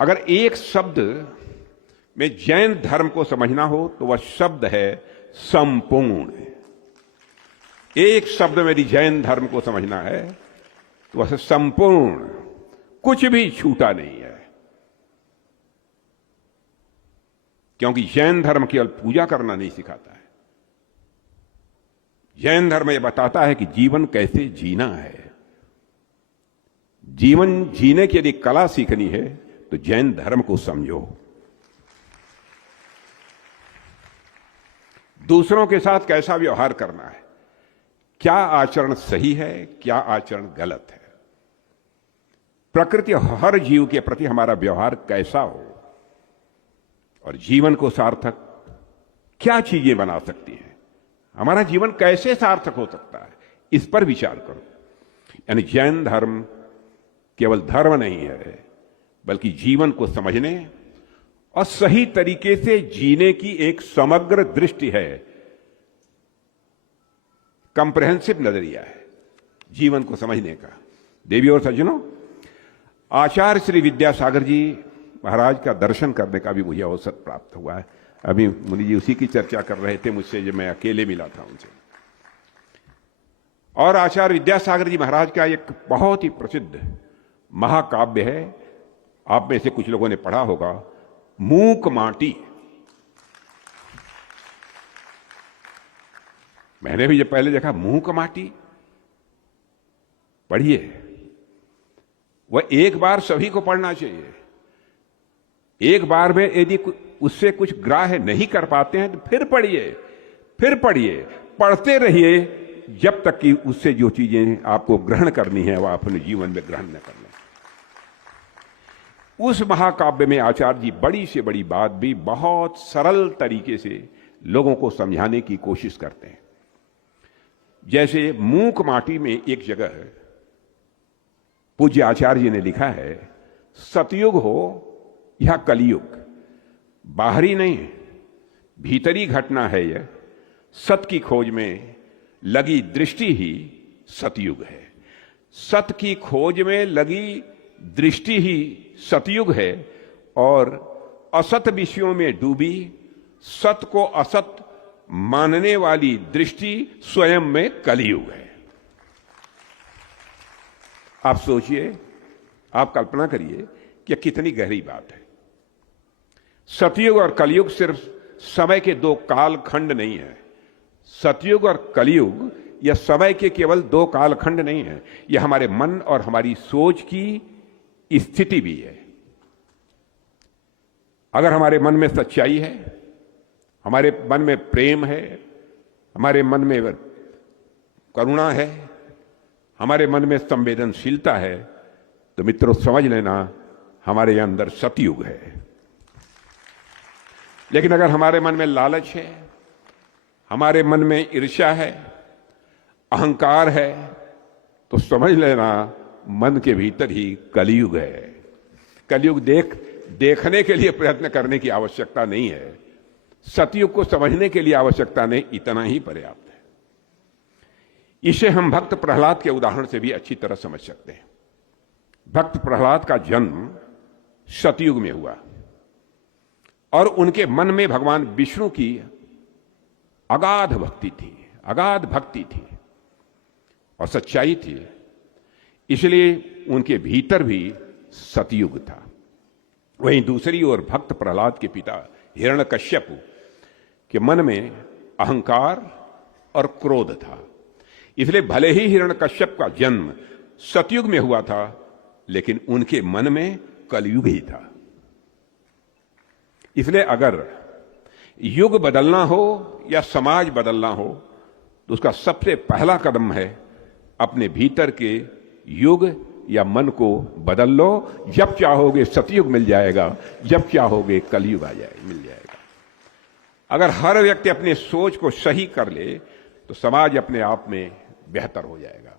अगर एक शब्द में जैन धर्म को समझना हो तो वह शब्द है संपूर्ण। एक शब्द में यदि जैन धर्म को समझना है तो वह संपूर्ण, कुछ भी छूटा नहीं है। क्योंकि जैन धर्म केवल पूजा करना नहीं सिखाता है। जैन धर्म यह बताता है कि जीवन कैसे जीना है। जीवन जीने की यदि कला सीखनी है तो जैन धर्म को समझो। दूसरों के साथ कैसा व्यवहार करना है, क्या आचरण सही है, क्या आचरण गलत है, प्रकृति हर जीव के प्रति हमारा व्यवहार कैसा हो, और जीवन को सार्थक क्या चीजें बना सकती हैं, हमारा जीवन कैसे सार्थक हो सकता है, इस पर विचार करो। यानी जैन धर्म केवल धर्म नहीं है, बल्कि जीवन को समझने और सही तरीके से जीने की एक समग्र दृष्टि है, कंप्रहेंसिव नजरिया है जीवन को समझने का। देवी और सज्जनों, आचार्य श्री विद्यासागर जी महाराज का दर्शन करने का भी मुझे अवसर प्राप्त हुआ है। अभी मुनि जी उसी की चर्चा कर रहे थे मुझसे जब मैं अकेले मिला था उनसे। और आचार्य विद्यासागर जी महाराज का एक बहुत ही प्रसिद्ध महाकाव्य है, आप में से कुछ लोगों ने पढ़ा होगा, मूक माटी। मैंने भी जब पहले देखा मूक माटी, पढ़िए, वह एक बार सभी को पढ़ना चाहिए। एक बार में यदि उससे कुछ ग्राह्य नहीं कर पाते हैं तो फिर पढ़िए, फिर पढ़िए, पढ़ते रहिए जब तक कि उससे जो चीजें आपको ग्रहण करनी है वह अपने जीवन में ग्रहण न कर लें। उस महाकाव्य में आचार्य जी बड़ी से बड़ी बात भी बहुत सरल तरीके से लोगों को समझाने की कोशिश करते हैं। जैसे मूक माटी में एक जगह पूज्य आचार्य जी ने लिखा है, सतयुग हो या कलयुग, बाहरी नहीं है, भीतरी घटना है यह। सत की खोज में लगी दृष्टि ही सतयुग है। सत की खोज में लगी दृष्टि ही सतयुग है, और असत विषयों में डूबी सत को असत मानने वाली दृष्टि स्वयं में कलयुग है। आप सोचिए, आप कल्पना करिए कि कितनी गहरी बात है। सतयुग और कलयुग सिर्फ समय के दो कालखंड नहीं है। सतयुग और कलयुग यह समय के केवल दो कालखंड नहीं है, यह हमारे मन और हमारी सोच की स्थिति भी है। अगर हमारे मन में सच्चाई है, हमारे मन में प्रेम है, हमारे मन में करुणा है, हमारे मन में संवेदनशीलता है, तो मित्रों समझ लेना हमारे अंदर सतयुग है। लेकिन अगर हमारे मन में लालच है, हमारे मन में ईर्ष्या है, अहंकार है, तो समझ लेना मन के भीतर ही कलयुग है। कलयुग देखने के लिए प्रयत्न करने की आवश्यकता नहीं है, सतयुग को समझने के लिए आवश्यकता नहीं, इतना ही पर्याप्त है। इसे हम भक्त प्रहलाद के उदाहरण से भी अच्छी तरह समझ सकते हैं। भक्त प्रहलाद का जन्म सतयुग में हुआ और उनके मन में भगवान विष्णु की अगाध भक्ति थी, अगाध भक्ति थी और सच्चाई थी, इसलिए उनके भीतर भी सतयुग था। वहीं दूसरी ओर भक्त प्रहलाद के पिता हिरण्यकश्यप के मन में अहंकार और क्रोध था, इसलिए भले ही हिरण्यकश्यप का जन्म सतयुग में हुआ था, लेकिन उनके मन में कलयुग ही था। इसलिए अगर युग बदलना हो या समाज बदलना हो तो उसका सबसे पहला कदम है अपने भीतर के युग या मन को बदल लो। जब चाहोगे सतयुग मिल जाएगा, जब चाहोगे कलयुग मिल जाएगा। अगर हर व्यक्ति अपने सोच को सही कर ले तो समाज अपने आप में बेहतर हो जाएगा।